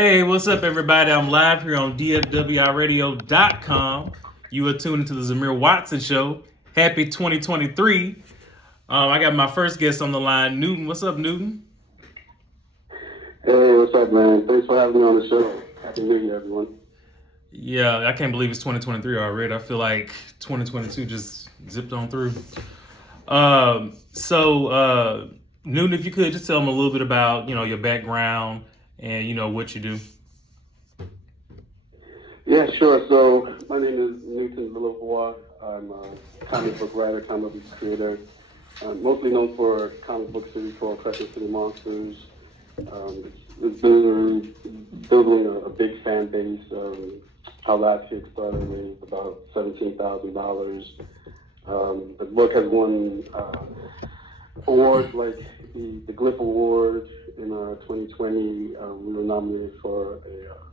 Hey, what's up, everybody? I'm live here on DFWIRadio.com. You are tuned into the Zamir Watson Show. Happy 2023. I got my first guest on the line, Newton. What's up, Newton? Hey, what's up, man? Thanks for having me on the show. Happy New Year, everyone. Yeah, I can't believe it's 2023 already. I feel like 2022 just zipped on through. Newton, if you could just tell them a little bit about, your background and, what you do. Yeah, sure. So my name is Newton Lilavois. I'm a comic book writer, comic book creator. I'm mostly known for a comic book series called Crescent City Monsters. It's been building a big fan base. Our last hit started with about $17,000. The book has won awards like the Glyph Award in 2020. We were nominated for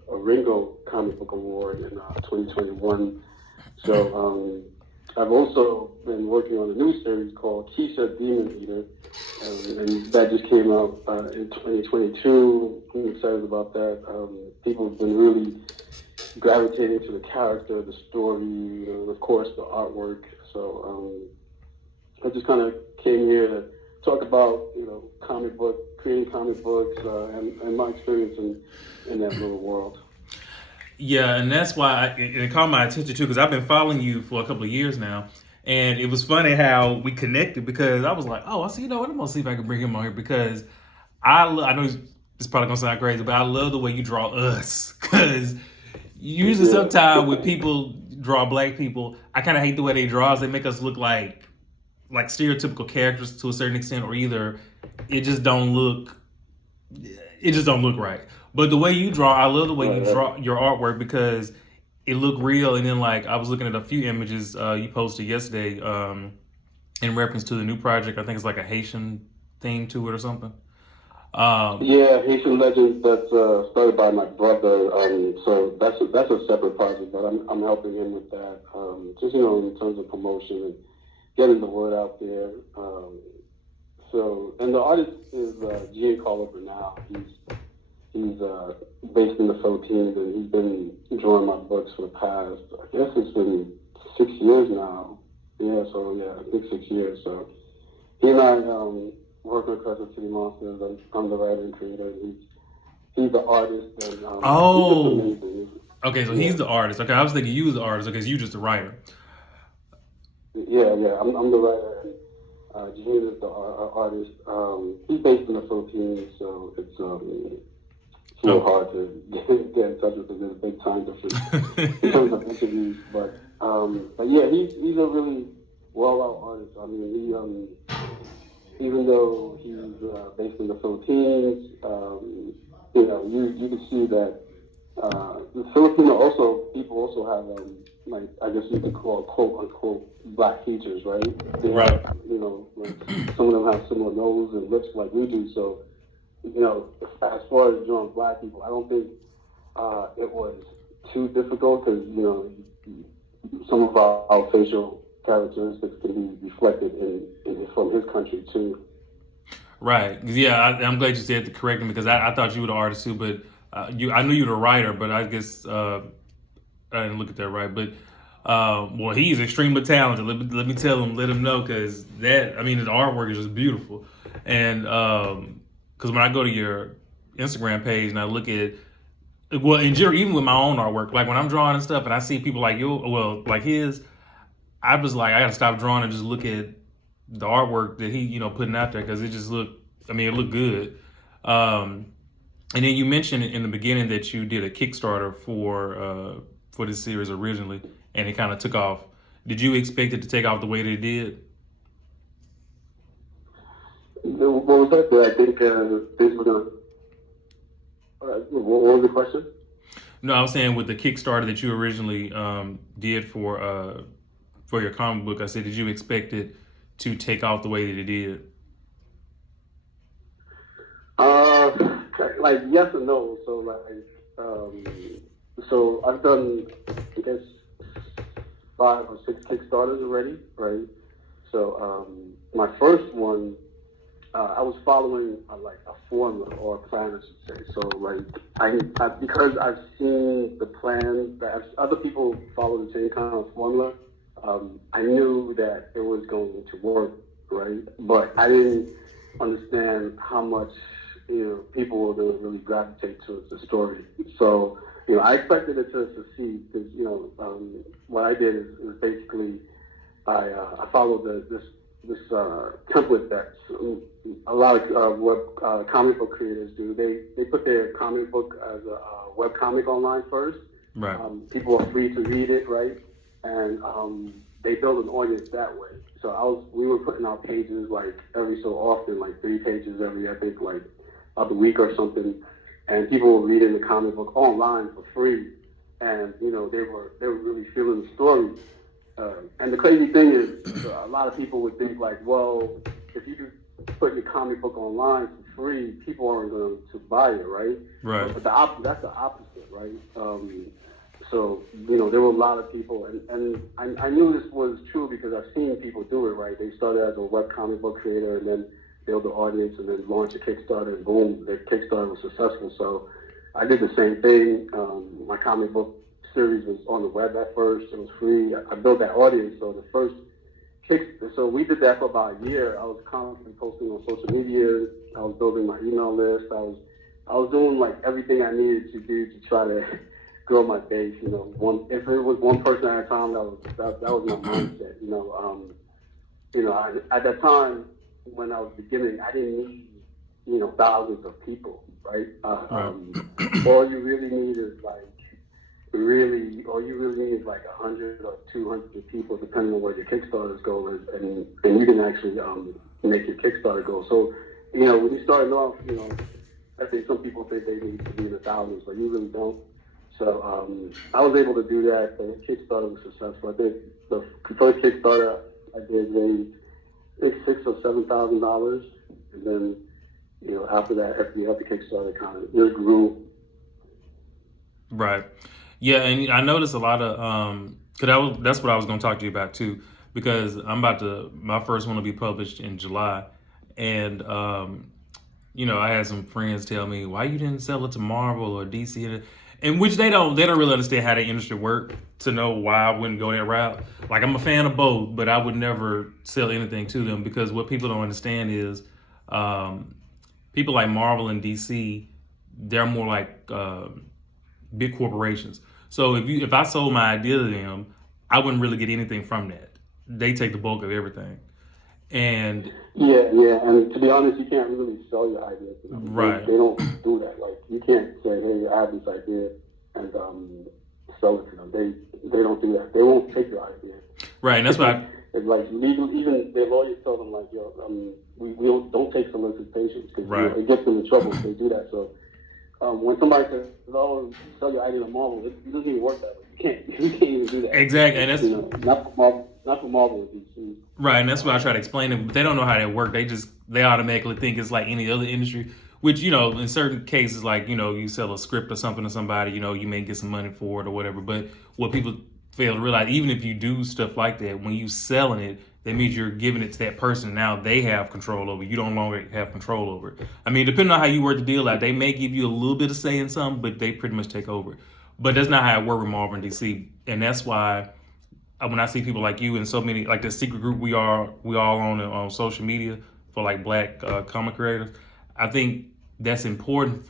a Ringo Comic Book Award in 2021. So I've also been working on a new series called Keisha Demon Eater, and that just came out in 2022. I'm excited about that. People have been really gravitating to the character, the story, and of course the artwork. So I just kind of came here to talk about creating comic books, and my experience in that little world. Yeah, and that's why it caught my attention too, because I've been following you for a couple of years now, and it was funny how we connected because I was like, oh, I see, what, I'm gonna see if I can bring him on here because I know it's probably gonna sound crazy, but I love the way you draw us because usually sometimes when people draw black people, I kind of hate the way they draw us. They make us look like stereotypical characters to a certain extent, or either it just don't look right. But the way you draw, I love the way you draw your artwork because it looked real. And then I was looking at a few images you posted yesterday in reference to the new project. I think it's like a Haitian theme to it or something. Yeah, Haitian Legends. That's started by my brother. So that's a separate project, but I'm helping him with that. Just in terms of promotion and getting the word out there. And the artist is Giancarlo Bernal. He's based in the Philippines, and he's been drawing my books for the past, I guess it's been 6 years now. I think 6 years. So he and I work on Crescent City Monsters. I'm the writer and creator. He's the artist, and he's just amazing. Okay, so he's the artist. Okay, I was thinking you was the artist. Okay, so you just the writer. Yeah, I'm the writer, and Gene is the artist. He's based in the Philippines, so it's a little hard to get in touch with him. There's a big time difference in terms of interviews, but yeah, he's a really well-out artist. I mean, even though he's based in the Philippines, you can see that the Filipino people also have I guess you could call quote unquote black features, right? Right. Some of them have similar nose and lips like we do. So, as far as drawing black people, I don't think it was too difficult because some of our facial characteristics can be reflected from his country too. Right. Yeah, I'm glad you said to correct him because I thought you were the artist too, but I knew you were the writer, but I guess I didn't look at that right. But he's extremely talented. Let me let him know because the artwork is just beautiful. And because when I go to your Instagram page and I look at even with my own artwork, like when I'm drawing and stuff, and I see people like his, I was like, I gotta stop drawing and just look at the artwork that he putting out there because it just looked. It looked good. And then you mentioned in the beginning that you did a Kickstarter for this series originally, and it kind of took off. Did you expect it to take off the way that it did? What was that? I think things were gonna. What was the question? No, I was saying with the Kickstarter that you originally did for your comic book. I said, did you expect it to take off the way that it did? Yes and no. So I've done, I guess, 5 or 6 Kickstarters already, right? So my first one, I was following like a formula or a plan, I should say. So like I because I've seen the plan that other people follow the same kind of formula. I knew that it was going to work, right? But I didn't understand how much people were going to really gravitate towards the story. So I expected it to succeed because what I did is basically I followed this template that a lot of what comic book creators do. They put their comic book as a web comic online first. Right. People are free to read it, right? And they build an audience that way. So we were putting out pages like every so often, like 3 pages every, I think, like other week or something, and people were reading the comic book online for free, and they were really feeling the story. And the crazy thing is, a lot of people would think like, well, if you put your comic book online for free, people aren't going to buy it, right? Right. But that's the opposite, right? So there were a lot of people, and I knew this was true because I've seen people do it, right? They started as a web comic book creator and then build the audience and then launch a Kickstarter, and boom, their Kickstarter was successful. So I did the same thing. My comic book series was on the web at first. It was free. I built that audience. So the first so we did that for about a year. I was constantly posting on social media. I was building my email list. I was doing like everything I needed to do to try to grow my base. If it was one person at a time, that was my mindset. At that time when I was beginning, I didn't need thousands of people, right? All you really need is all you really need is like 100 or 200 people, depending on where your Kickstarter's goal is, and you can actually make your Kickstarter goal. So, when you start off, I think some people think they need to be in the thousands, but you really don't. So I was able to do that. The Kickstarter was successful. I think the first Kickstarter I did raised $6,000 or $7,000, and then after that, after you have the Kickstarter, it kind of just grew. Right. Yeah, and I noticed a lot of because that's what I was going to talk to you about too, because my first one will be published in July, and I had some friends tell me why you didn't sell it to Marvel or DC, and which they don't really understand how the industry work to know why I wouldn't go that route. Like, I'm a fan of both, but I would never sell anything to them, because what people don't understand is people like Marvel and DC, they're more like big corporations. So if I sold my idea to them, I wouldn't really get anything from that. They take the bulk of everything. And yeah, and to be honest, you can't really sell your idea to them. Right. They don't do that. Like, you can't say, hey, I have this idea, and sell it to them. They don't do that. They won't take your idea. Right, and that's why it's like legal. Even their lawyers tell them like, we don't take solicitations, because it gets them in trouble if they do that. So when somebody says, "Oh, sell your idea to Marvel," it doesn't even work that way. You can't even do that. Exactly, and that's not for Marvel and DC. Right, and that's why I try to explain it. But they don't know how that work. They automatically think it's like any other industry. Which, in certain cases, like, you sell a script or something to somebody, you may get some money for it or whatever. But what people fail to realize, even if you do stuff like that, when you selling it, that means you're giving it to that person. Now they have control over it. You don't longer have control over it. I mean, depending on how you work the deal out, they may give you a little bit of say in something, but they pretty much take over. But that's not how it works with Marvel and DC. And that's why when I see people like you and so many, like the secret group we all on social media for like Black comic creators, I think that's important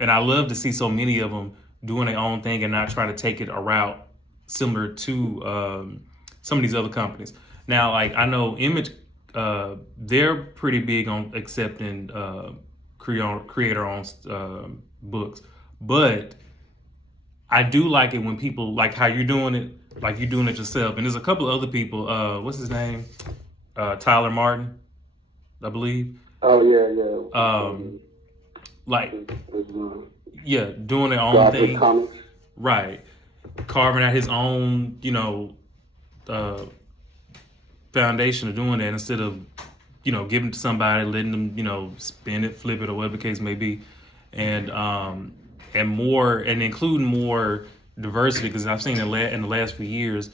and I love to see so many of them doing their own thing and not trying to take it a route similar to some of these other companies. Now, like, I know Image, they're pretty big on accepting creator-owned books, but I do like it when people, like how you're doing it, like you're doing it yourself. And there's a couple of other people, what's his name? Tyler Martin, I believe. Oh, yeah. Doing their own thing. Comics. Right. Carving out his own, foundation of doing that instead of, giving it to somebody, letting them, spin it, flip it, or whatever the case may be. And including more diversity, because I've seen in the last few years,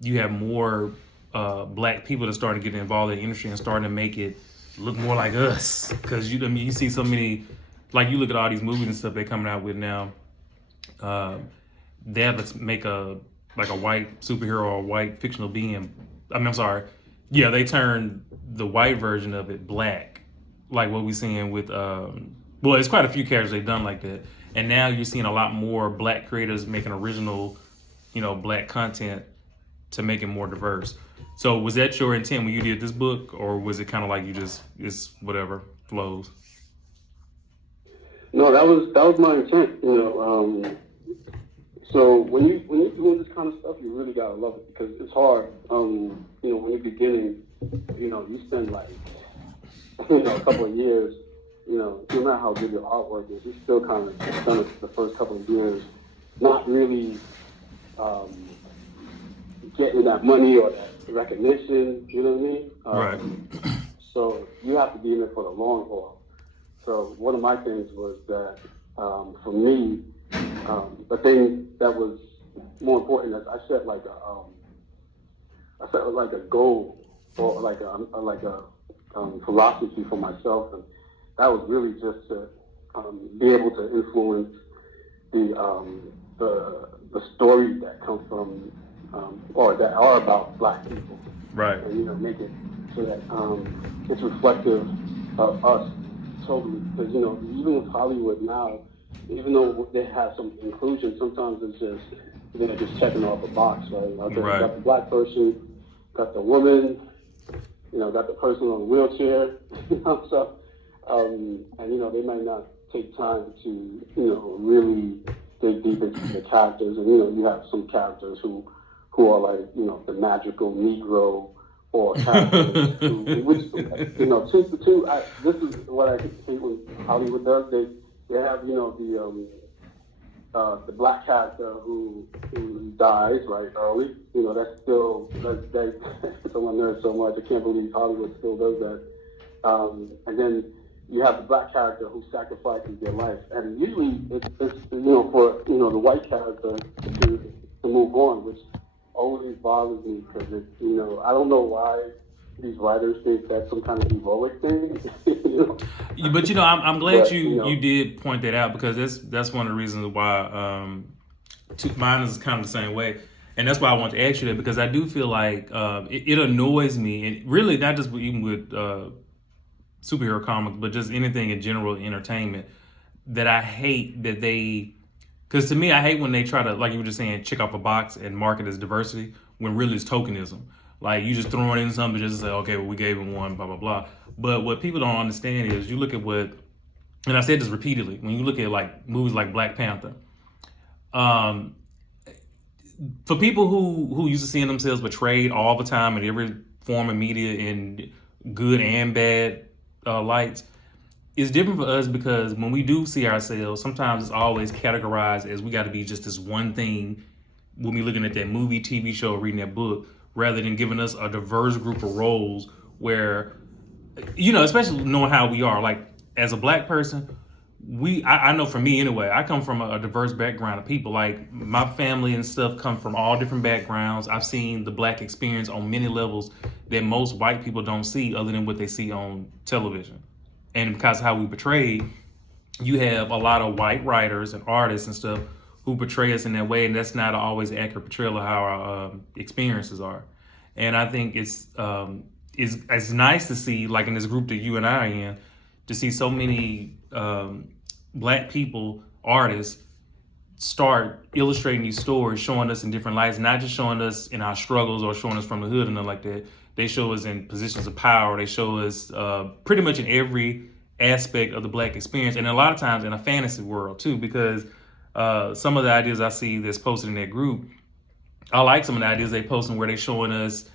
you have more Black people that starting to get involved in the industry and starting to make it look more like us. Because I mean, you see so many, like you look at all these movies and stuff they're coming out with now. Uh, they have to make a like a white superhero or a white fictional being. I mean, I'm sorry. Yeah, they turned the white version of it black, like what we're seeing with. Well, it's quite a few characters they've done like that, and now you're seeing a lot more black creators making original, black content to make it more diverse. So, was that your intent when you did this book, or was it kind of like you just it's whatever flows? No, that was my intent. So when you're doing this kind of stuff, you really gotta love it because it's hard. When you're beginning, you spend like a couple of years. No matter how good your artwork is, you still kind of spend the first couple of years not really um, getting that money or that recognition. You know what I mean? Right. So you have to be in it for the long haul. So one of my things was that for me, the thing that was more important is I set like a goal or like a philosophy for myself, and that was really just to be able to influence the stories that come from or that are about Black people, Right. and make it so that it's reflective of us totally. Because even with Hollywood now, even though they have some inclusion, sometimes it's just they're just checking off a box, right? Okay, Right. got the Black person, got the woman, got the person on the wheelchair, so and they might not take time to really dig deep into the characters, and you have some characters who are like the magical Negro or characters which this is what I hate when Hollywood does. They have the Black character who dies right early. That's still that it's on my nerves so much. I can't believe Hollywood still does that. And then you have the Black character who sacrifices their life, and usually it's for the white character to move on, which always bothers me because I don't know why these writers think that's some kind of heroic thing. But I'm glad But, you did point that out because that's one of the reasons why mine is kind of the same way, and that's why I want to ask you that because I do feel like it annoys me, and really not just even with superhero comics, but just anything in general entertainment that I hate that they. Because to me, I hate when they try to, like you were just saying, check off a box and market as diversity when really it's tokenism. Like you just throwing in something just to say, okay, well, we gave him one, blah, blah, blah. But what people don't understand is you look at and I said this repeatedly, when you look at like movies like Black Panther, for people who used to seeing themselves betrayed all the time in every form of media in good and bad lights, it's different for us because when we do see ourselves, sometimes it's always categorized as we got to be just this one thing when we looking at that movie, TV show, or reading that book, rather than giving us a diverse group of roles where, especially knowing how we are, like as a Black person, I know for me anyway, I come from a diverse background of people. Like my family and stuff come from all different backgrounds. I've seen the Black experience on many levels that most white people don't see other than what they see on television. And because of how we portray, you have a lot of white writers and artists and stuff who portray us in that way, and that's not always an accurate portrayal of how our experiences are. And I think it's nice to see, like in this group that you and I are in, to see so many Black people, artists, start illustrating these stories, showing us in different lights, not just showing us in our struggles or showing us from the hood and nothing like that. They show us in positions of power. They show us pretty much in every aspect of the Black experience, and a lot of times in a fantasy world too, because some of the ideas I see that's posted in that group, I like some of the ideas they posting where they showing us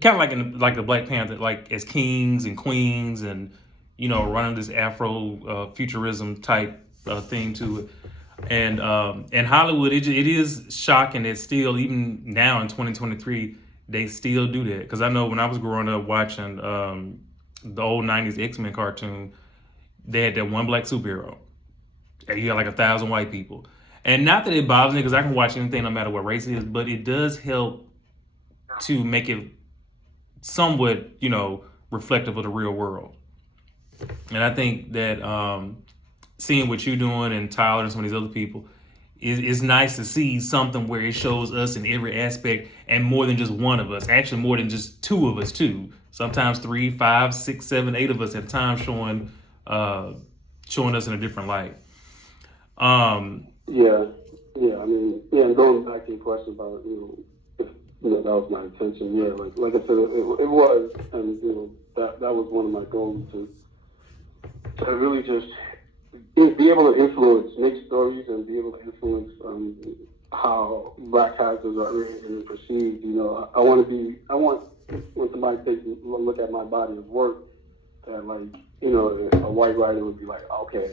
kind of like in like the Black Panther, like as kings and queens, and running this Afro futurism type thing to it. And Hollywood, it is shocking that still, even now in 2023, they still do that. Because I know when I was growing up watching the old 90s X-Men cartoon, they had that one Black superhero. And you got like 1,000 white people. And not that it bothers me because I can watch anything no matter what race it is, but it does help to make it somewhat, reflective of the real world. And I think that seeing what you're doing and Tyler and some of these other people is nice to see something where it shows us in every aspect and more than just one of us. Actually, more than just two of us too. Sometimes three, five, six, seven, eight of us at a time showing us in a different light. Um, Yeah, yeah. I mean, yeah. And going back to your question about if that was my intention. Yeah, like I said, it was, and that was one of my goals to really just be able to influence, make stories, and be able to influence how Black characters are written and perceived. I want to be. I want when somebody takes a look at my body of work, that a white writer would be like, okay,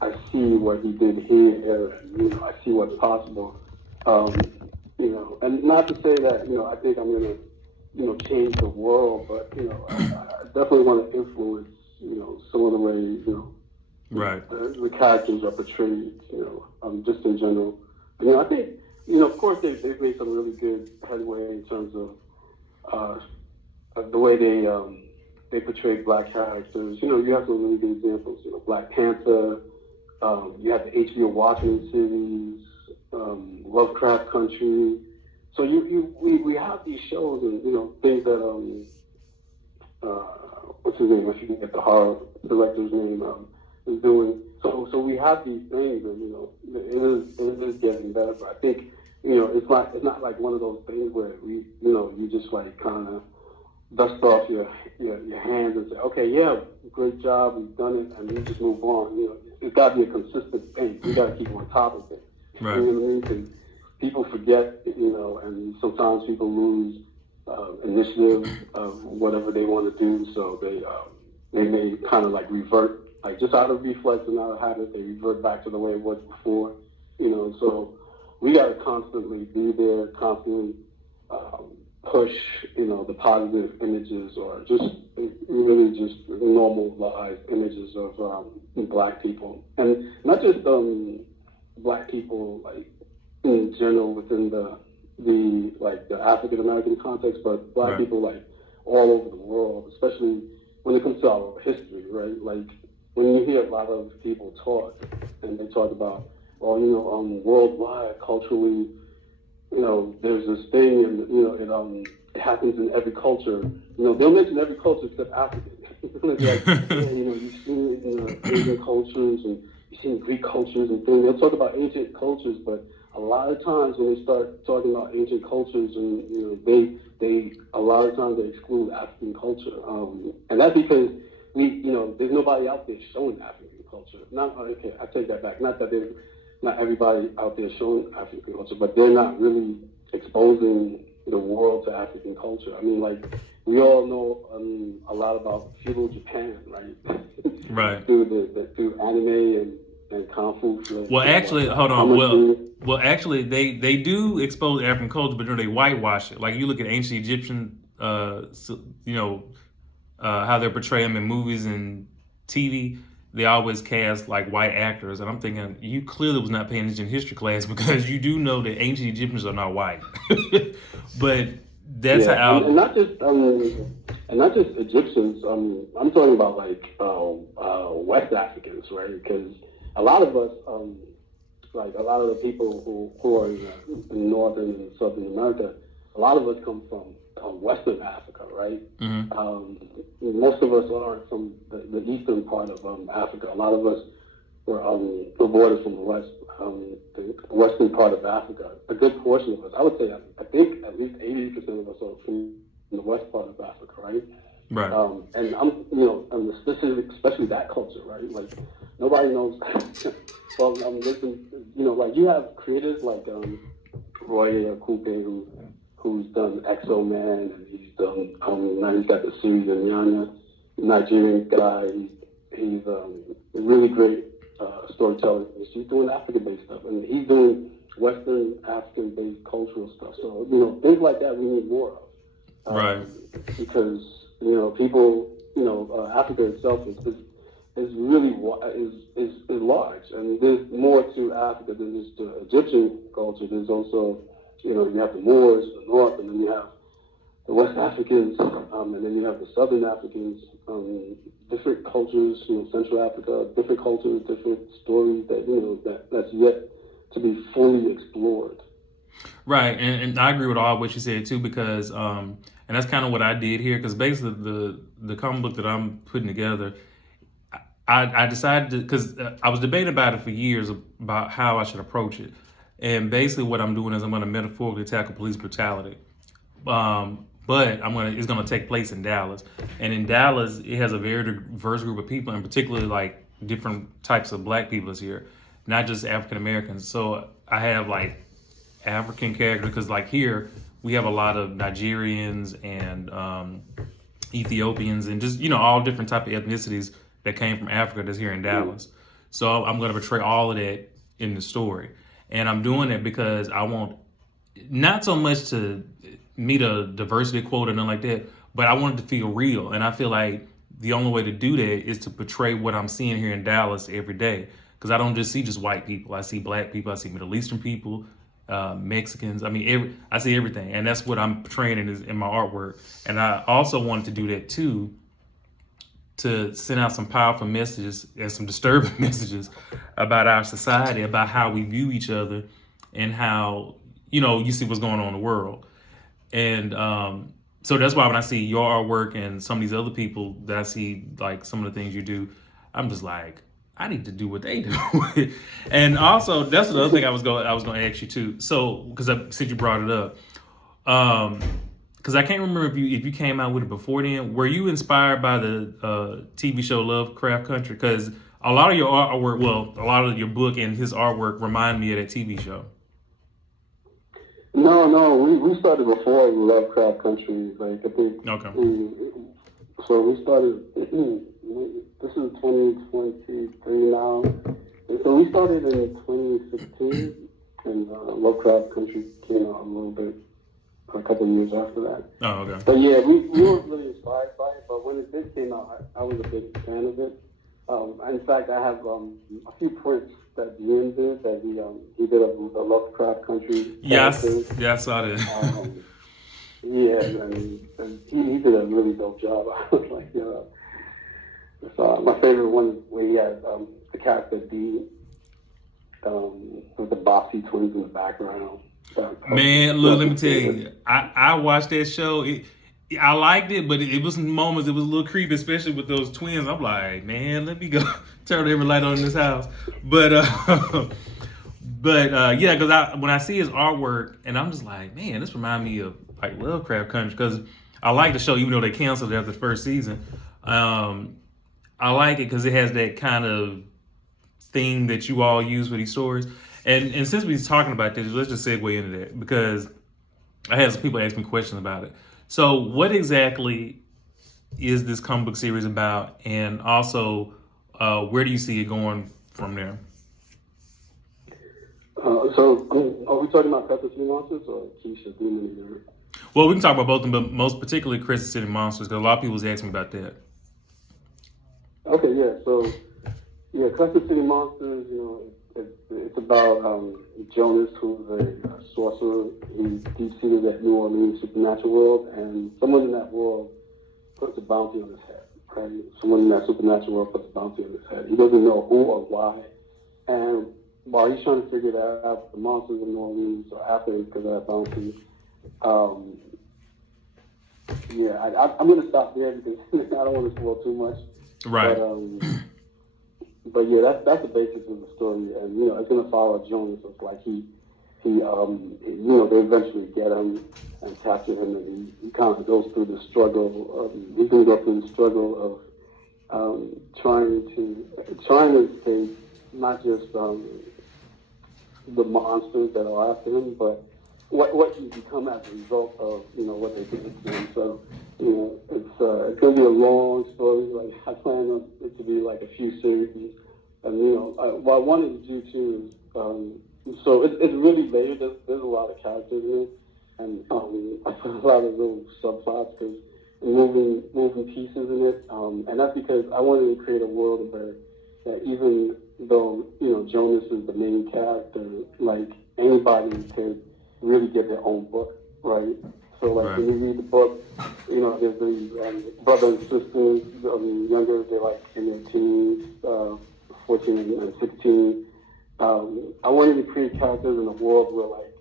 I see what he did here, and I see what's possible. And not to say that I think I'm gonna change the world, but I definitely want to influence some of the ways right, the characters are portrayed, just in general. I think of course they've made some really good headway in terms of the way they portray Black characters. You have some really good examples. Black Panther. You have the HBO Watchmen series, Lovecraft Country. So we have these shows and things that what's his name? I should get the horror director's name. Is doing. So we have these things, and it is getting better. But I think it's not like one of those things where you just like kind of dust off your hands and say, okay, yeah, great job, we've done it, and you just move on. It's got to be a consistent thing. You got to keep on top of it. right, You know what I mean? Because people forget, and sometimes people lose initiative of whatever they want to do, so they may kind of like revert, like just out of reflex and out of habit, they revert back to the way it was before. So we got to constantly be there, constantly push, the positive images or just really just normalized images of Black people, and not just Black people like in general within the African American context, but Black right, people like all over the world, especially when it comes to our history, right? Like when you hear a lot of people talk and they talk about, well, worldwide, culturally, there's this thing, and it happens in every culture. They'll mention every culture except African. They'll be like, yeah, you've seen it in Asian cultures, and you've seen Greek cultures and things. They'll talk about ancient cultures, but a lot of times when they start talking about ancient cultures, and they a lot of times they exclude African culture, and that's because there's nobody out there showing African culture. Not okay, I take that back. Not that there's not everybody out there showing African culture, but they're not really exposing the world to African culture. I mean, like we all know a lot about feudal Japan, right? right. through anime and kung fu flicks Well, and actually, whatnot. hold How on. much do Actually, they do expose African culture, but they whitewash it. Like you look at ancient Egyptian, how they portray them in movies and TV. They always cast like white actors, and I'm thinking you clearly was not paying attention in history class because you do know that ancient Egyptians are not white. But that's Yeah, and how. not just Egyptians. I'm talking about like West Africans, right? Because a lot of us, like a lot of the people who are in Northern and Southern America, a lot of us come from Western Africa, right? Mhm. Most of us aren't from the eastern part of Africa. A lot of us were born from the western part of Africa. A good portion of us, I would say, I think at least 80% of us are from the west part of Africa, right? Right. And I'm the specific, especially that culture, right? Like nobody knows. Well, listen, like you have creators like Roy Coupe who's done Exo Man, and he's done now he's got the series in Nyanya, Nigerian guy. He's really great storyteller. He's doing African based stuff, and he's doing Western African based cultural stuff. So things like that we need more of, Right. because people Africa itself is really is large, and there's more to Africa than just the Egyptian culture. There's also you have the Moors in the north, and then you have the West Africans, and then you have the Southern Africans, different cultures, Central Africa, different cultures, different stories that, that's yet to be fully explored. Right, and I agree with all what you said too, because and that's kind of what I did here, because basically the comic book that I'm putting together, I decided to, because I was debating about it for years about how I should approach it, and basically what I'm doing is I'm going to metaphorically tackle police brutality. But it's gonna take place in Dallas, and in Dallas it has a very diverse group of people, and particularly like different types of Black people is here, not just African Americans. So I have like African characters, because like here we have a lot of Nigerians and Ethiopians and just all different type of ethnicities that came from Africa that's here in Dallas. So I'm going to portray all of that in the story, and I'm doing it because I want not so much to meet a diversity quota or nothing like that, but I want it to feel real, and I feel like the only way to do that is to portray what I'm seeing here in Dallas every day. Because I don't just see just white people. I see Black people. I see Middle Eastern people, Mexicans. I mean, I see everything, and that's what I'm portraying in my artwork. And I also wanted to do that too, to send out some powerful messages and some disturbing messages about our society, about how we view each other, and how you see what's going on in the world. And so that's why when I see your artwork and some of these other people that I see, like some of the things you do, I'm just like, I need to do what they do. And also, that's the other thing I was going to ask you too. So, because since you brought it up, because I can't remember if you came out with it before then. Were you inspired by the TV show Lovecraft Country? Because a lot of your artwork, a lot of your book and his artwork remind me of that TV show. No, we started before Lovecraft Country. Like I think. Okay. So we started. This is 2023 now, and so we started in 2016, and Lovecraft Country came out a little bit, a couple of years after that. Oh, okay. But yeah, we weren't really inspired by it, but when it did came out, I was a big fan of it. In fact, I have a few prints that Jim did, that he did a Lovecraft Country. Yes, yeah, I saw that. Yeah, and he did a really dope job. I was like, my favorite one is where he had the character D, with the Bossy twins in the background. Man, look, let me tell you, I watched that show. I liked it, but it was moments it was a little creepy, especially with those twins. I'm like, man, let me go turn every light on in this house. But yeah, because when I see his artwork, and I'm just like, man, this reminds me of like Lovecraft Country, because I like the show even though they canceled it after the first season. I like it because it has that kind of thing that you all use for these stories. And since we're talking about this, let's just segue into that, because I had some people ask me questions about it. So what exactly is this comic book series about? And also, where do you see it going from there? So are we talking about Crescent City Monsters or Keisha Demon? Well, we can talk about both of them, but most particularly Crescent City Monsters, because a lot of people was asking me about that. Okay, yeah. So, Crescent City Monsters, it's about Jonas, who's a sorcerer. He's deep-seated at New Orleans supernatural world, and someone in that world puts a bounty on his head, right? Someone in that supernatural world puts a bounty on his head. He doesn't know who or why. And while he's trying to figure that out, the monsters in New Orleans are after him because of that bounty. I'm going to stop there because I don't want to spoil too much. Right. But yeah, that's the basics of the story, and it's gonna follow Jonas. It's like he they eventually get him and capture him, and he kind of goes through the struggle. He's gonna go through the struggle of trying to escape not just the monsters that are after him, but what he's become as a result of what they did to him. So it's gonna be a long story. Like I plan on it to be like a few series, and what I wanted to do too is so it's really layered. There's a lot of characters in it, and I put a lot of little subplots because moving pieces in it, and that's because I wanted to create a world where that even though Jonas is the main character, like anybody could really get their own book, right? So like Right. when you read the book, there's the brother and sisters, younger, they're like in their teens, 14 and 16. I wanted to create characters in a world where like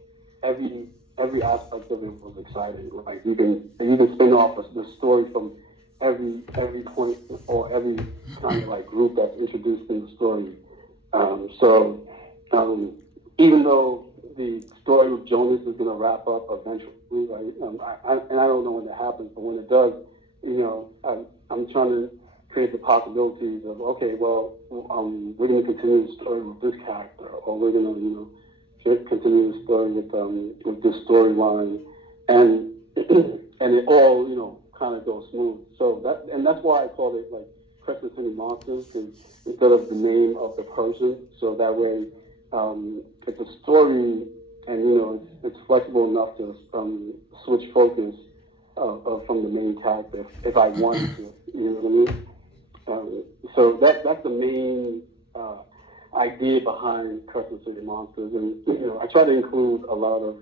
every every aspect of it was exciting. Like you can spin off the story from every point or every kind of like group that's introduced in the story. So um, even though the story with Jonas is going to wrap up eventually, right? And I don't know when that happens, but when it does, I'm trying to create the possibilities of okay, well, we're going to continue the story with this character, or we're going to continue the story with this storyline, and and it all kind of goes smooth. So that's why I called it like Crescent City Monsters, because instead of the name of the person, so that way it's a story, and it's flexible enough to switch focus from the main character if I wanted to. You know what I mean? So that's the main idea behind Crescent City Monsters, and I try to include a lot of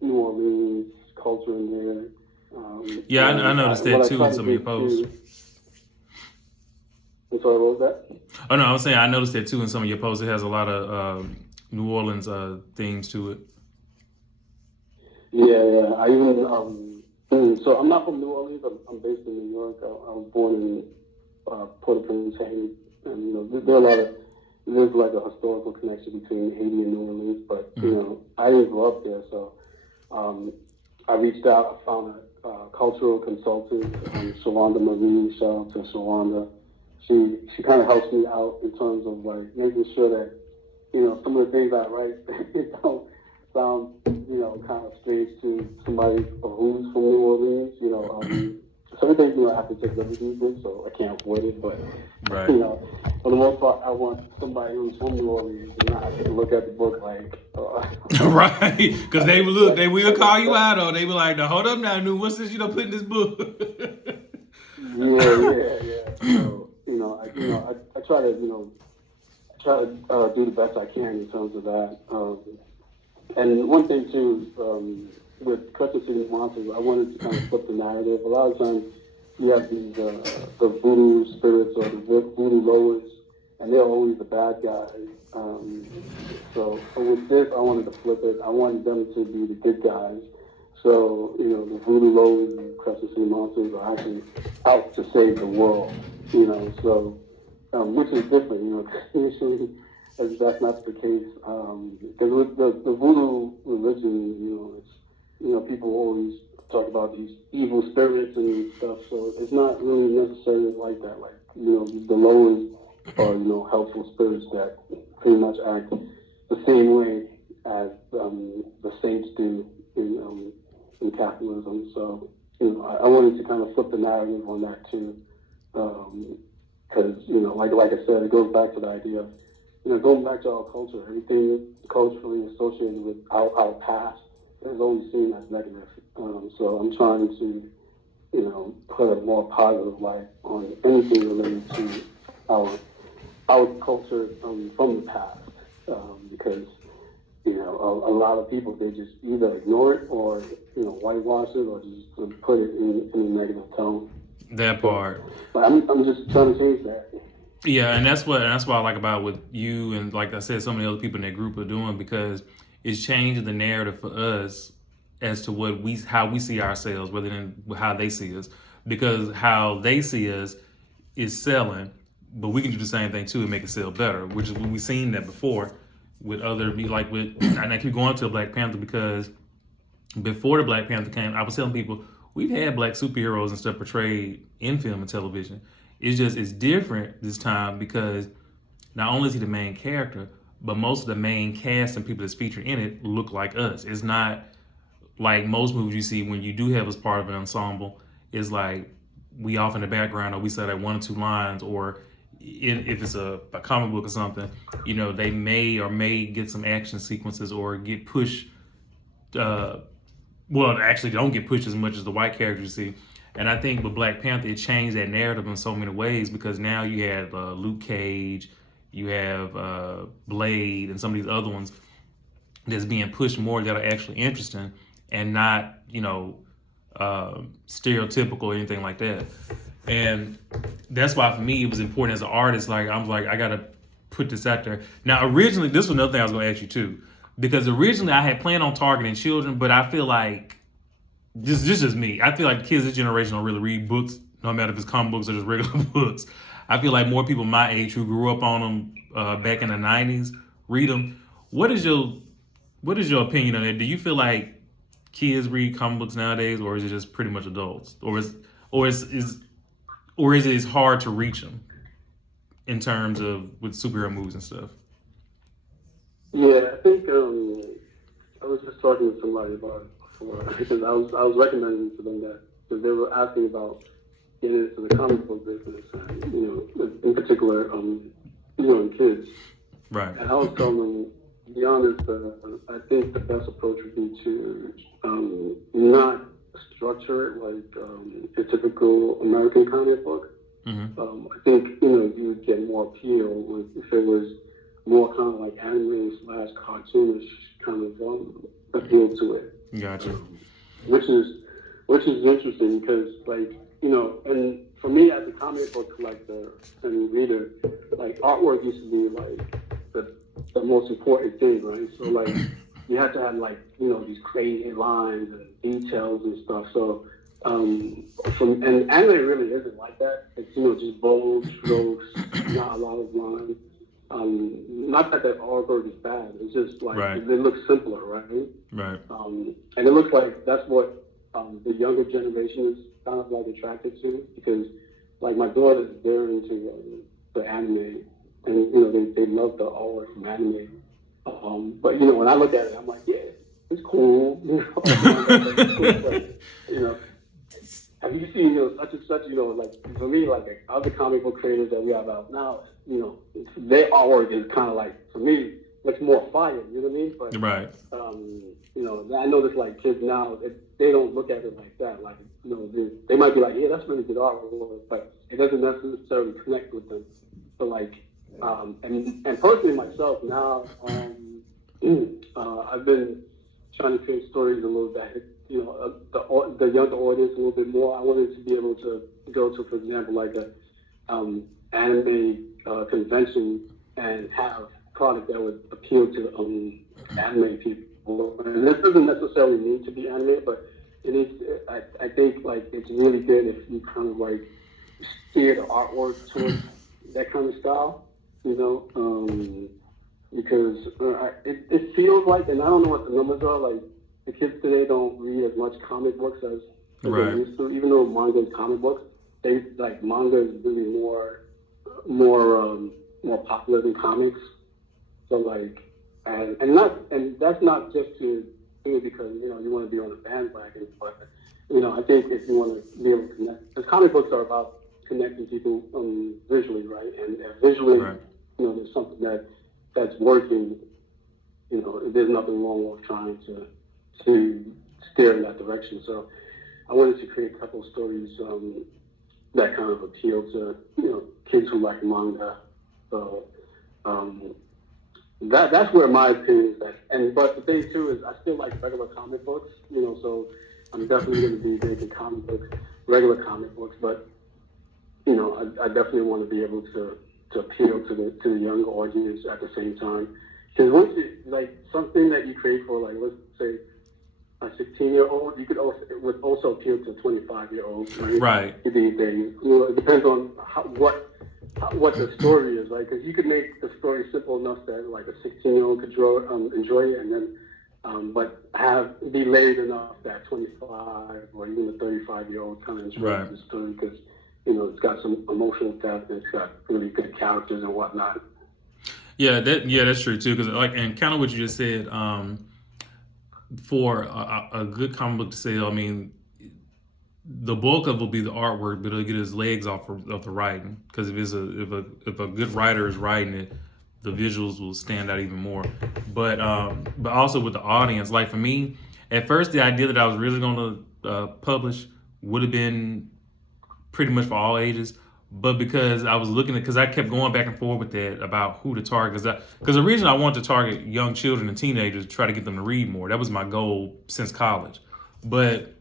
New Orleans culture in there. Yeah, I noticed What that I too try in to some of your do posts. too. I'm sorry, what was that? Oh no, I was saying I noticed that too in some of your posts. It has a lot of New Orleans themes to it. Yeah, yeah. I even so I'm not from New Orleans. I'm based in New York. I was born in Port-au-Prince, Haiti, and there are a lot of there's like a historical connection between Haiti and New Orleans. But Mm. I didn't grow up there, so um, I reached out. I found a cultural consultant, Shawanda Marie. Shout out to Shawanda. She kind of helps me out in terms of like making sure that some of the things I write don't sound, kind of strange to somebody who's from New Orleans. Certain things, I have to take liberties with, so I can't avoid it. But, Right. for the most part, I want somebody who's from New Orleans to not to look at the book like, Right, because they will look, they will like call it's, you out on. They be like, "No, hold up now, new. What's this? You don't put in this book." yeah, yeah, yeah. So, I try to, do the best I can in terms of that. And one thing too, with Crescent City Monsters, I wanted to kind of flip the narrative. A lot of times, you have these the voodoo spirits or the voodoo lowers, and they're always the bad guys. So with this, I wanted to flip it. I wanted them to be the good guys. So the voodoo lowers and Crescent City Monsters are actually out to save the world. So which is different. Usually that's not the case. Because with the voodoo religion, it's people always talk about these evil spirits and stuff. So it's not really necessarily like that. Like the lowers are helpful spirits that pretty much act the same way as the saints do in capitalism. So I wanted to kind of flip the narrative on that too. Because like I said, it goes back to the idea of going back to our culture. Everything culturally associated with our past is always seen as negative. So I'm trying to put a more positive light on anything related to our our culture from the past, because a lot of people, they just either ignore it or whitewash it or just put it in a negative tone. That So, part. but I'm just trying to change that. Yeah, and that's what I like about with you and like I said, some of the other people in that group are doing because it's changing the narrative for us as to how we see ourselves rather than how they see us. Because how they see us is selling, but we can do the same thing too and make it sell better, which is when we've seen that before with other like with and I keep going to Black Panther because before the Black Panther came, I was telling people we've had black superheroes and stuff portrayed in film and television. It's different this time because not only is he the main character, but most of the main cast and people that's featured in it look like us. It's not like most movies you see when you do have as part of an ensemble. It's like we off in the background or we say like one or two lines or if it's a comic book or something, they may get some action sequences or get pushed uh, well, actually don't get pushed as much as the white characters see. And I think with Black Panther, it changed that narrative in so many ways because now you have Luke Cage, you have Blade, and some of these other ones that's being pushed more that are actually interesting and not, stereotypical or anything like that. And that's why for me it was important as an artist. Like I'm like I gotta put this out there. Now originally this was another thing I was gonna ask you too, because originally I had planned on targeting children, but I feel like this is me. I feel like kids this generation don't really read books, no matter if it's comic books or just regular books. I feel like more people my age who grew up on them back in the '90s read them. What is your opinion on it? Do you feel like kids read comic books nowadays, or is it just pretty much adults, or is it hard to reach them in terms of with superhero movies and stuff? Yeah, I think I was just talking to somebody about it before because I was recommending to them that because they were asking about getting into the comic book business, and, in particular, in kids. Right. And I was telling them, to be honest, I think the best approach would be to not structure it like a typical American comic book. Mm-hmm. I think you would get more appeal if it was more kind of like anime / cartoonish kind of appeal to it. Gotcha. Which is interesting because and for me as a comic book collector and reader, like artwork used to be like the most important thing, right? So like you have to have like these crazy lines and details and stuff. So and anime really isn't like that. It's just bold strokes, not a lot of lines. Not that the artwork is bad. It's just like right. It looks simpler, right? Right. And it looks like that's what the younger generation is kind of like attracted to, because like my daughters, they're into the anime, and they love the artwork from anime. But when I look at it, I'm like, yeah, it's cool. But, have you seen such and such? Like for me, like other comic book creators that we have out now, their artwork is kind of like, for me, looks more fire. You know what I mean? But right. I notice like kids now, they don't look at it like that. Like they might be like, yeah, that's really good artwork, but it doesn't necessarily connect with them. So like, and personally myself now, I've been trying to create stories a little bit. The younger audience a little bit more. I wanted to be able to go to, for example, like a anime convention and have product that would appeal to anime people. And this doesn't necessarily need to be anime, but it is. I think like it's really good if you kind of like steer the artwork towards that kind of style, because it feels like, and I don't know what the numbers are, like the kids today don't read as much comic books as right. they used to, even though manga is comic books. They like manga is really more popular than comics. So like, and that's not just to do it because you want to be on the bandwagon, but I think if you want to be able to connect, because comic books are about connecting people visually, right? And visually, right. There's something that's working. There's nothing wrong with trying to steer in that direction. So I wanted to create a couple of stories that kind of appeal to kids who like manga. So that's where my opinion is at. But the thing too is I still like regular comic books. So I'm definitely going to be big in comic books, regular comic books. But I definitely want to be able to appeal to the younger audience at the same time. Because once you like something that you create for, like, let's say a 16-year-old, you could also appeal to 25-year-olds, right? Right. These days, it depends on what the story is, right? Because you could make the story simple enough that like a 16-year-old could enjoy it, and then but be laid enough that 25 or even a 35-year-old kind of enjoy right. the story because it's got some emotional depth, and it's got really good characters and whatnot. Yeah, that's true too. Because and kind of what you just said, for a good comic book to sell, I mean, the bulk of it will be the artwork, but it'll get his legs off of the writing. Because if a good writer is writing it, the visuals will stand out even more. But also with the audience, like for me, at first the idea that I was really going to publish would have been pretty much for all ages. But because I was looking at, because I kept going back and forth with that about who to target, because the reason I wanted to target young children and teenagers, try to get them to read more. That was my goal since college. But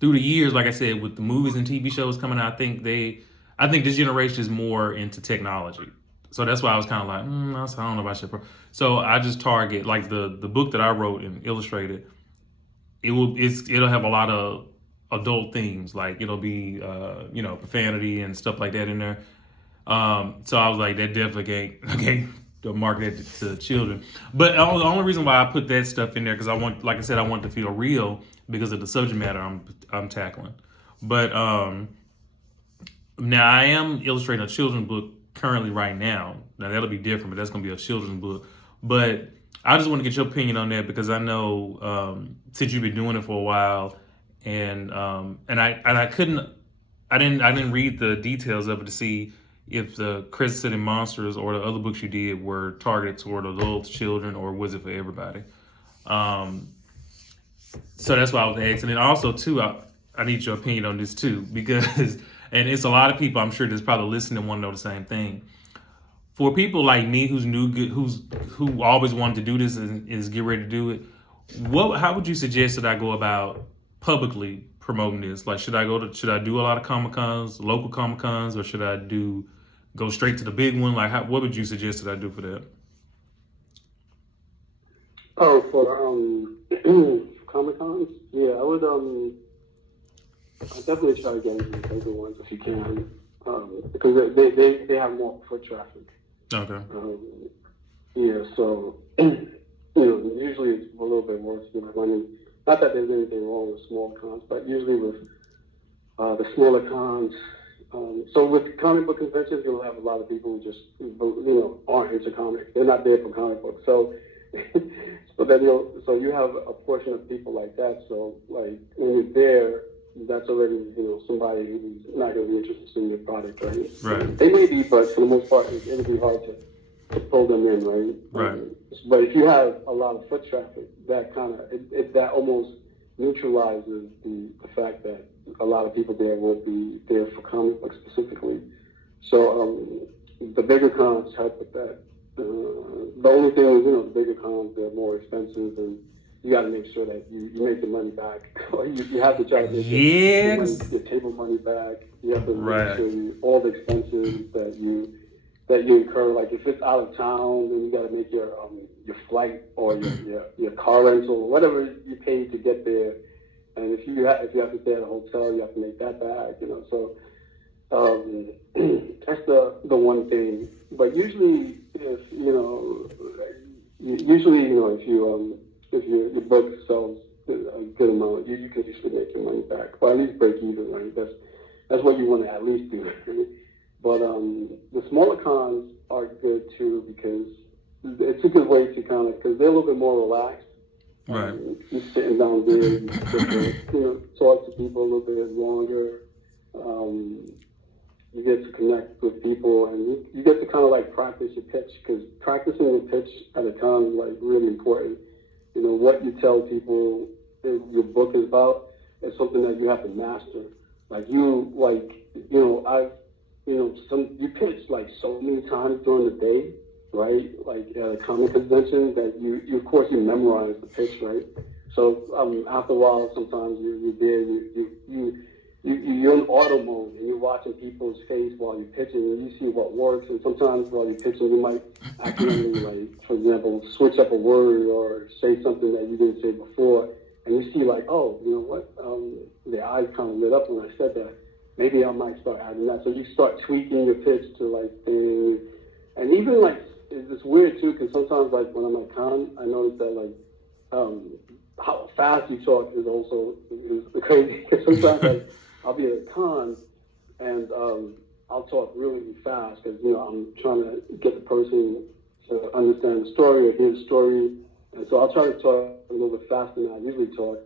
through the years, like I said, with the movies and TV shows coming out, I think this generation is more into technology. So that's why I was kind of like, I don't know if I should. So I just target like the book that I wrote and illustrated. It'll have a lot of adult themes, like it'll be profanity and stuff like that in there. So I was like, that definitely can't market it to children. But the only reason why I put that stuff in there because like I said, I want it to feel real because of the subject matter I'm tackling. But now I am illustrating a children's book currently right now. Now that'll be different, but that's gonna be a children's book. But I just want to get your opinion on that because I know since you've been doing it for a while, and I didn't read the details of it to see if the Crescent City Monsters or the other books you did were targeted toward adults, children, or was it for everybody? Um, so that's why I was asking. And also, too, I need your opinion on this too because, and it's a lot of people I'm sure that's probably listening want to know the same thing. For people like me who always wanted to do this and is get ready to do it, how would you suggest that I go about publicly promoting this? Like, should I do a lot of Comic Cons, local Comic Cons, or should I go straight to the big one? Like, what would you suggest that I do for that? Oh, for Comic Cons, yeah, I definitely try to get into the bigger ones if you can, because they have more foot traffic. Okay. Yeah, so usually it's a little bit worse than running. Not that there's anything wrong with small cons, but usually with the smaller cons. So with comic book conventions, you'll have a lot of people who just aren't into comics. They're not there for comic books. So then you have a portion of people like that. So like when you're there, that's already somebody who's not going to be interested in your product, right? Right. They may be, but for the most part, it'll be hard to pull them in, right? Right. But if you have a lot of foot traffic, that kind of that almost neutralizes the fact that a lot of people there won't be there for comic books specifically. So the bigger cons help with that. The only thing is, the bigger cons, they're more expensive, and you got to make sure that you make your money back. Or you have to try to make your table money back. You have to make sure all the expenses that you incur, like if it's out of town, then you got to make your flight or your car rental, whatever you paid to get there. And if you have to stay at a hotel, you have to make that back. So that's the one thing. But usually, if your book sells a good amount, you can usually make your money back, or at least break even, right? That's what you want to at least do. But the smaller cons are good too because it's a good way to because they're a little bit more relaxed. Right. You're sitting down there, you get to talk to people a little bit longer. You get to connect with people, and you get to kind of like practice your pitch because practicing your pitch at a con is like really important. What you tell people your book is about is something that you have to master. You pitch like so many times during the day, right? Like at a comic convention that you of course you memorize the pitch, right? So after a while, sometimes you're there, you're in auto mode and you're watching people's face while you're pitching and you see what works. And sometimes while you're pitching, you might accidentally, like, for example, switch up a word or say something that you didn't say before. And you see like, oh, you know what? The eyes kind of lit up when I said that. Maybe I might start adding that. So you start tweaking your pitch to like things. And even like, it's weird too, because sometimes like when I'm at con, I notice that like, how fast you talk is also crazy. Because sometimes like, I'll be at a con and I'll talk really fast because I'm trying to get the person to understand the story or hear the story, and so I'll try to talk a little bit faster than I usually talk.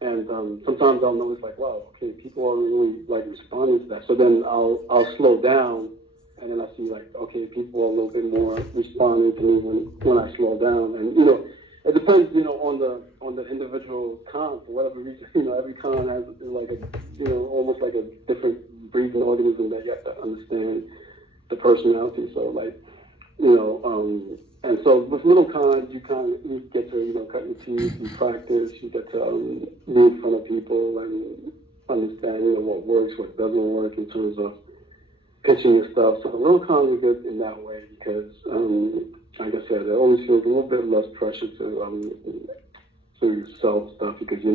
And sometimes I'll notice like, wow, okay, people are really like responding to that. So then I'll slow down, and then I see like, okay, people are a little bit more responding to me when I slow down, and it depends, on the individual con. For whatever reason, every con has like almost like a different breathing organism that you have to understand the personality. So like, and so with little cons, you get to cut your teeth, you practice, you get to be in front of people, and understand, what works, what doesn't work in terms of pitching your stuff. So little cons are good in that way because, like I said, it always feels a little bit less pressure to sell stuff because you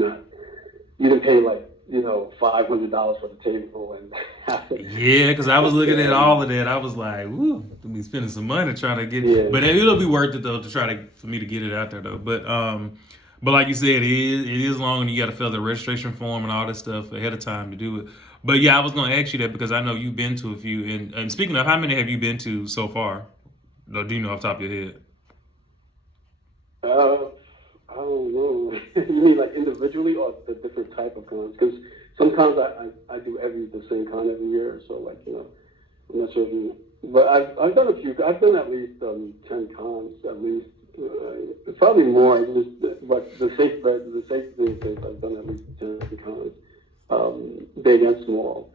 didn't pay like, $500 for the table and have to, Yeah, because I was looking at all of that. I was like, "Ooh, to be spending some money trying to get." yeah, But it'll be worth it though to try to for me to get it out there though. But like you said, it is long, and you got to fill the registration form and all this stuff ahead of time to do it. But yeah, I was going to ask you that because I know you've been to a few. And speaking of, how many have you been to so far? No, do you know off the top of your head? uh, I don't know. You mean like individually or the different type of cons? Because sometimes I do the same con every year. So like, I'm not sure if you, but I've done a few. I've done at least 10 cons at least. It's probably more. But the safe thing is I've done at least 10 cons, big and small.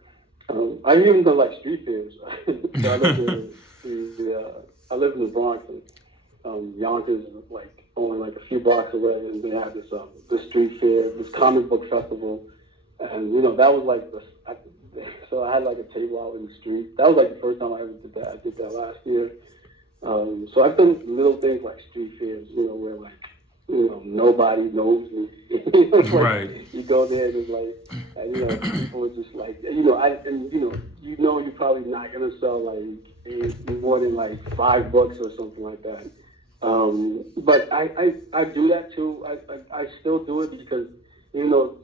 I've even done like street fairs. So I live in the Bronx, and Yonkers is like only like a few blocks away, and they had this street fair, this comic book festival, and that was like so I had like a table out in the street. That was like the first time I ever did that. I did that last year. So I've done little things like street fairs, where like nobody knows me. Like, Right. you go there and it's like, and, people are just like, you're probably not gonna sell like more than like $5 or something like that. But I do that too. I still do it because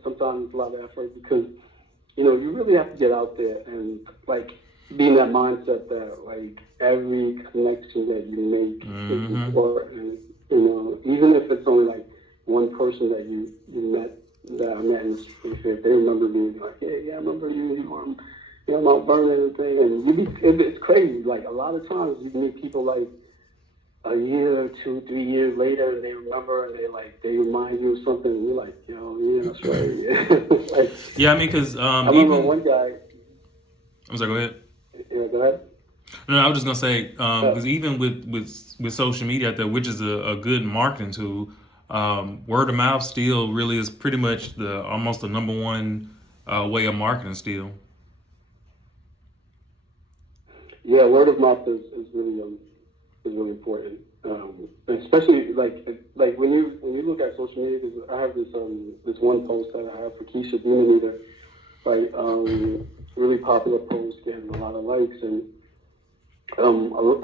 sometimes it's a lot of effort because you really have to get out there and like be in that mindset that like every connection that you make is important. Even if it's only like one person that you met that I met in the street fair, they remember me like, yeah, I remember you, Mount Vernon and thing, and it's crazy. Like a lot of times you meet people like a year, 2, 3 years later, and they remember and they remind you of something, and you're like, yeah, that's right. Like, Yeah, I mean, because I remember one guy. I'm sorry. Go ahead. Yeah, go ahead. No, I was just gonna say Uh, because even with social media out there, which is a good marketing tool, word of mouth still really is pretty much almost the number one way of marketing still. yeah, word of mouth is really important, especially like when you look at social media. 'Cause I have this one post that I have for Keisha Demon Eater, like really popular post getting a lot of likes, and a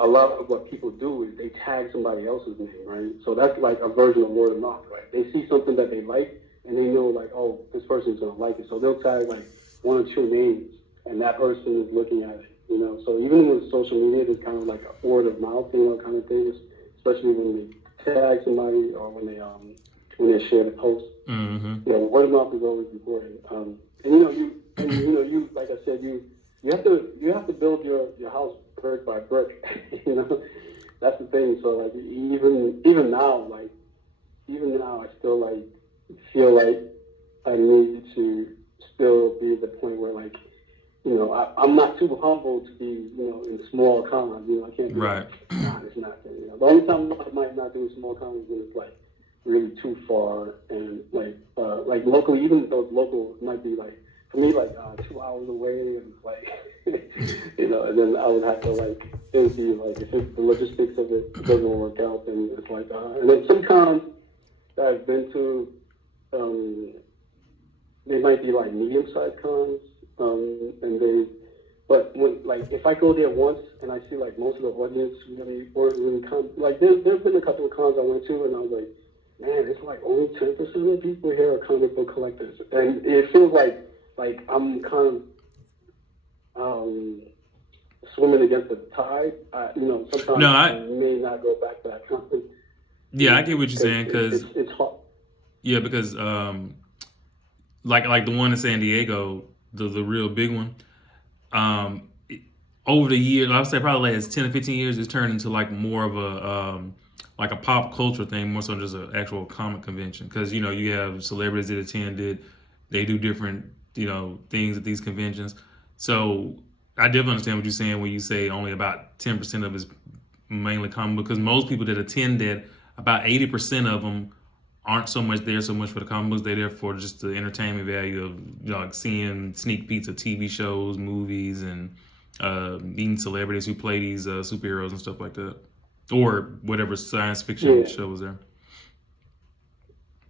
lot of what people do is they tag somebody else's name, right? So that's like a version of word of mouth, right? They see something that they like, and they know like, oh, this person's gonna like it, so they'll tag like one or two names, and that person is looking at it. So even with social media, there's kind of like a word of mouth, kind of thing, especially when they tag somebody or when they share the post. Mm-hmm. Word of mouth is always important. You like I said, you have to build your house brick by brick. That's the thing. So like even now, I still like feel like I need to still be at the point where like I'm not too humble to be in small cons. I can't be Right. like, nah, it's not. The only time I might not do small cons is when it's like really too far and like locally, even those local might be like for me like 2 hours away and like and then I would have to like it would be like if the logistics of it doesn't work out, then it's like and then some cons that I've been to, they might be like medium-sized cons, but when like if I go there once and I see like most of the audience really weren't really like there's been a couple of cons I went to and I was like, man, it's like only 10% of people here are comic book collectors, and it feels like I'm kind of swimming against the tide. Sometimes No, I may not go back to that con. yeah, I get what you're saying because It's hard. yeah, because like the one in San Diego, the real big one. Over the years, I would say probably last 10 or 15 years, it's turned into like more of like a pop culture thing, more so just an actual comic convention. Because you have celebrities that attend it, they do different things at these conventions. So I definitely understand what you're saying when you say only about 10% of it's mainly comic, because most people that attend that, about 80% of them aren't so much there so much for the comic books. They're there for just the entertainment value of like seeing sneak peeks of TV shows, movies, and meeting celebrities who play these superheroes and stuff like that, or whatever science fiction Yeah, show was there.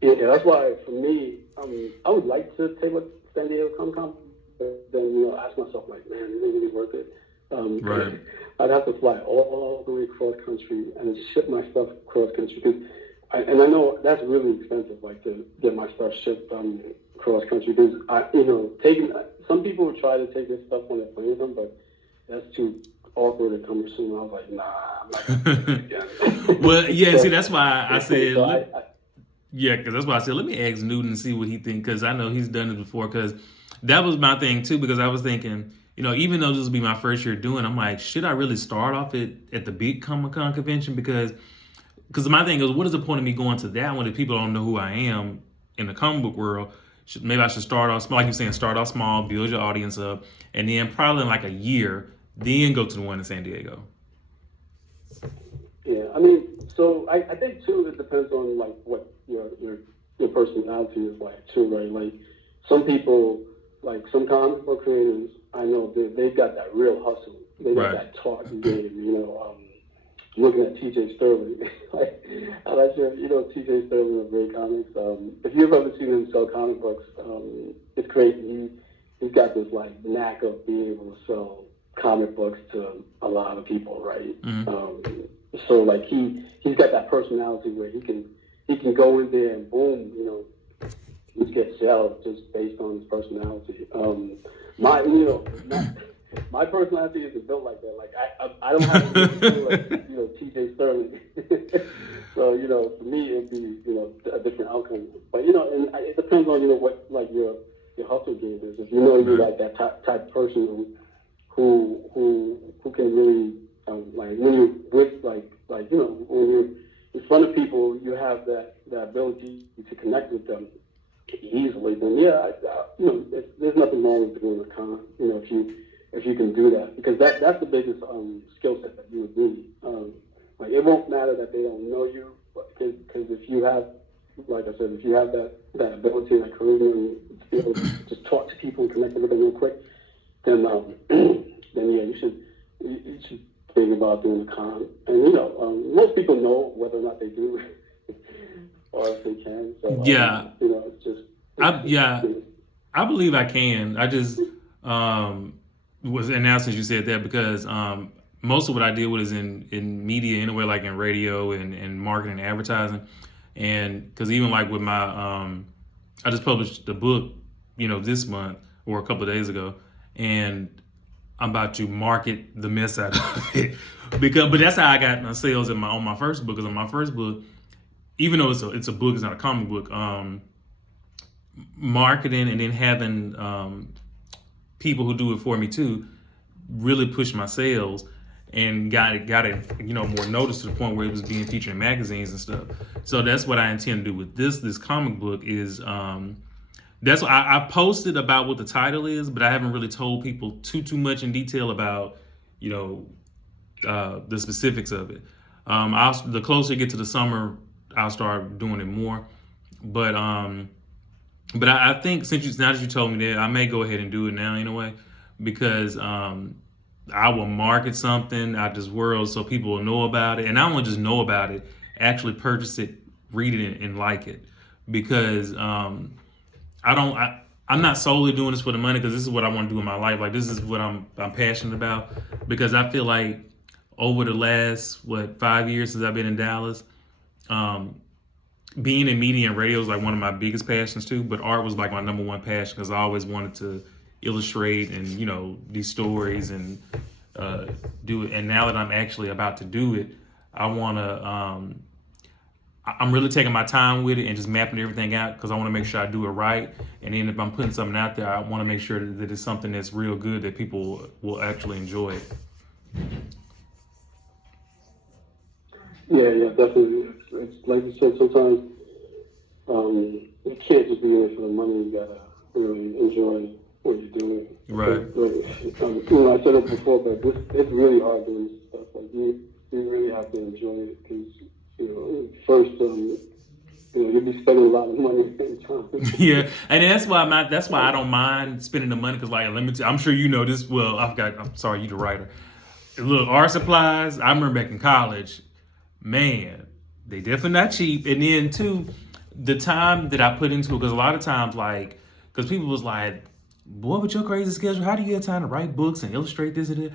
yeah. That's why for me, I would like to take a San Diego Comic Con, but then ask myself like, man, is it really worth it? Right. I'd have to fly all the way across country and ship my stuff across country because, and I know that's really expensive, like to get my stuff shipped across country. Because taking some people would try to take this stuff on their planes, but that's too awkward and cumbersome. I was like, nah, I'm not gonna do it again. Well, yeah. So, See, that's why I said, so yeah, because that's why I said, let me ask Newton and see what he thinks, because I know he's done it before. Because that was my thing too. Because I was thinking, even though this will be my first year doing, I'm like, should I really start off at the big Comic Con convention? Because my thing is, what is the point of me going to that one if people don't know who I am in the comic book world? Maybe I should start off small, like you're saying, start off small, build your audience up, and then probably in like a year, then go to the one in San Diego. yeah, I mean, so I think too it depends on like what your personality is like too, right? Like some people, like some comic book creators, I know they've got that real hustle. They got Right. that talk game, looking at TJ Sterling. Like, I'm not sure, TJ Sterling of Great Comics. If you've ever seen him sell comic books, it's crazy. He's got this like knack of being able to sell comic books to a lot of people, right? Mm-hmm. So like he's got that personality where he can go in there and boom, just get sales just based on his personality. My my personality isn't built like that. Like I don't have to be like TJ Sterling. So for me it'd be a different outcome. But and it depends on what like your hustle game is. If you're like that type of person who can really like when you're with like when you're in front of people, you have that ability to connect with them easily. Then there's nothing wrong with doing a con. If you can do that, because that's the biggest skill set that you would need. Like it won't matter that they don't know you, because if you have, like I said, if you have that ability and that charisma and to be able to just talk to people and connect with them real quick, then then yeah, you should think about doing a con. And most people know whether or not they do, or if they can. So Yeah. it's just I believe I can. I just was announced since you said that because most of what I deal with is in media anyway, like in radio and marketing and advertising. And because even like with my, I just published the book, this month or a couple of days ago, and I'm about to market the mess out of it but that's how I got my sales on my first book. Because on my first book, even though it's a book, it's not a comic book. Marketing and then having people who do it for me too really pushed my sales and got it more notice to the point where it was being featured in magazines and stuff. So that's what I intend to do with this comic book is that's what I posted about what the title is, but I haven't really told people too much in detail about the specifics of it. The closer you get to the summer, I'll start doing it more. But I think now that you told me that, I may go ahead and do it now anyway, because I will market something out this world so people will know about it, and I don't want to just know about it, actually purchase it, read it, and like it, because I'm not solely doing this for the money, because this is what I want to do in my life. Like this is what I'm passionate about, because I feel like over the last 5 years since I've been in Dallas, being in media and radio is like one of my biggest passions too. But art was like my number one passion, because I always wanted to illustrate and these stories and do it. And now that I'm actually about to do it, I want to. I'm really taking my time with it and just mapping everything out, because I want to make sure I do it right. And then if I'm putting something out there, I want to make sure that it's something that's real good, that people will actually enjoy it. Yeah, definitely. It's like you said, sometimes you can't just be in it for the money. You gotta really enjoy what you're doing. Right. I said it before, but it's really hard doing this stuff. Like you really have to enjoy it, because first, you you'll be spending a lot of money and time. Yeah, and that's why that's why I don't mind spending the money because, like, let me. I'm sure you know this. Well, I'm sorry, you the writer. Look, art supplies. I remember back in college, man, they definitely not cheap. And then too, the time that I put into it, because a lot of times, like, because people was like, "Boy, with your crazy schedule, how do you have time to write books and illustrate this and that?"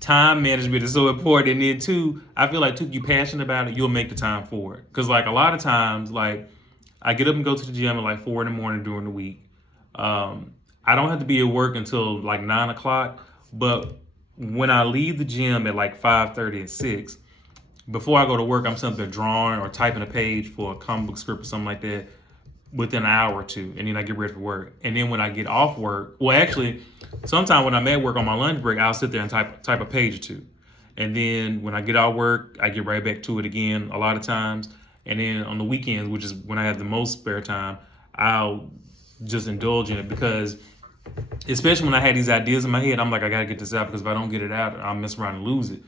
Time management is so important. And then too, I feel like too, if you're passionate about it, you'll make the time for it. Because like a lot of times, like I get up and go to the gym at like 4 in the morning during the week. I don't have to be at work until like 9 o'clock. But when I leave the gym at like 5:30 and 6, before I go to work, I'm something drawing or typing a page for a comic book script or something like that within an hour or two, and then I get ready for work. And then when I get off work, well, actually, sometimes when I'm at work on my lunch break, I'll sit there and type a page or two. And then when I get off work, I get right back to it again a lot of times. And then on the weekends, which is when I have the most spare time, I'll just indulge in it because, especially when I had these ideas in my head, I'm like, I gotta get this out because if I don't get it out, I'll mess around and lose it.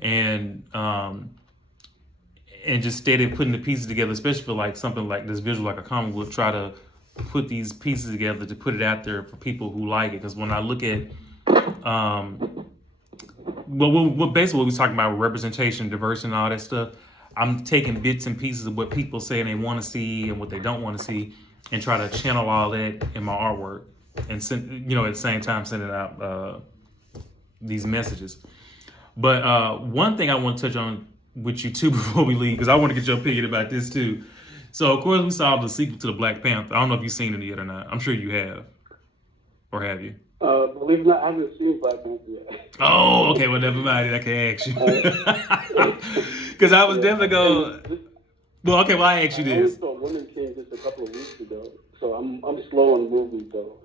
And just steady putting the pieces together, especially for like something like this visual, like a comic book, try to put these pieces together to put it out there for people who like it. Because when I look at, basically what we talking about, representation, diversity, and all that stuff, I'm taking bits and pieces of what people say they want to see and what they don't want to see, and try to channel all that in my artwork, and send, at the same time sending out these messages. But one thing I want to touch on with you too before we leave, because I want to get your opinion about this too. So of course we saw the sequel to the Black Panther. I don't know if you've seen it yet or not. I'm sure you have, or have you? Believe it or not, I haven't seen Black Panther yet. Oh, okay. Well, never mind. I can ask you because I was definitely going. Well, okay. Well, I asked you I only this. saw Women King just a couple of weeks ago, so I'm slow on movies though.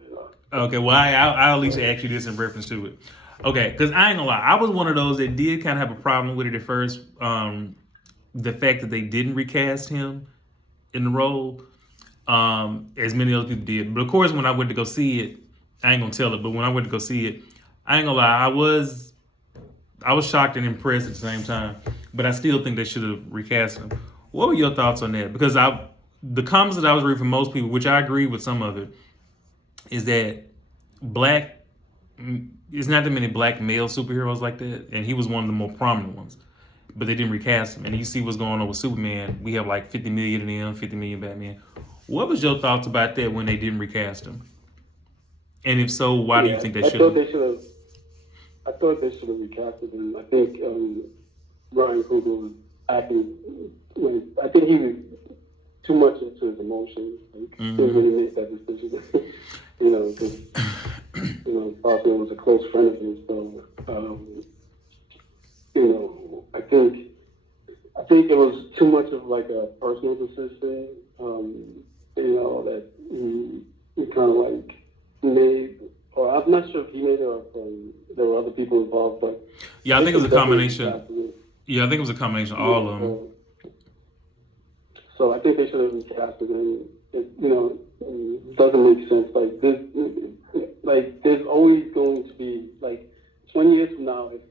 Okay. Well, I'll at least ask you this in reference to it. Okay, because I ain't gonna lie, I was one of those that did kind of have a problem with it at first. The fact that they didn't recast him in the role, as many other people did. But of course, when I went to go see it, I ain't gonna tell it. But when I went to go see it, I ain't gonna lie, I was shocked and impressed at the same time. But I still think they should have recast him. What were your thoughts on that? Because the comments that I was reading from most people, which I agree with some of it, is that there's not that many black male superheroes like that, and he was one of the more prominent ones. But they didn't recast him. And you see what's going on with Superman. We have like 50 million in him, 50 million Batman. What was your thoughts about that when they didn't recast him? And if so, why do you think they should have? I thought they should have recasted him. I think Ryan Coogler was acting. I think he was too much into his emotions. Like, didn't really make that decision. Because Boston was a close friend of his. So I think it was too much of like a personal decision. That he kind of like made. Or I'm not sure if he made it or there were other people involved, but yeah, I think it was a combination. Yeah, I think it was a combination of all of them. So I think they should have recasted him. It doesn't make sense. Like this, there's always going to be 20 years from now. If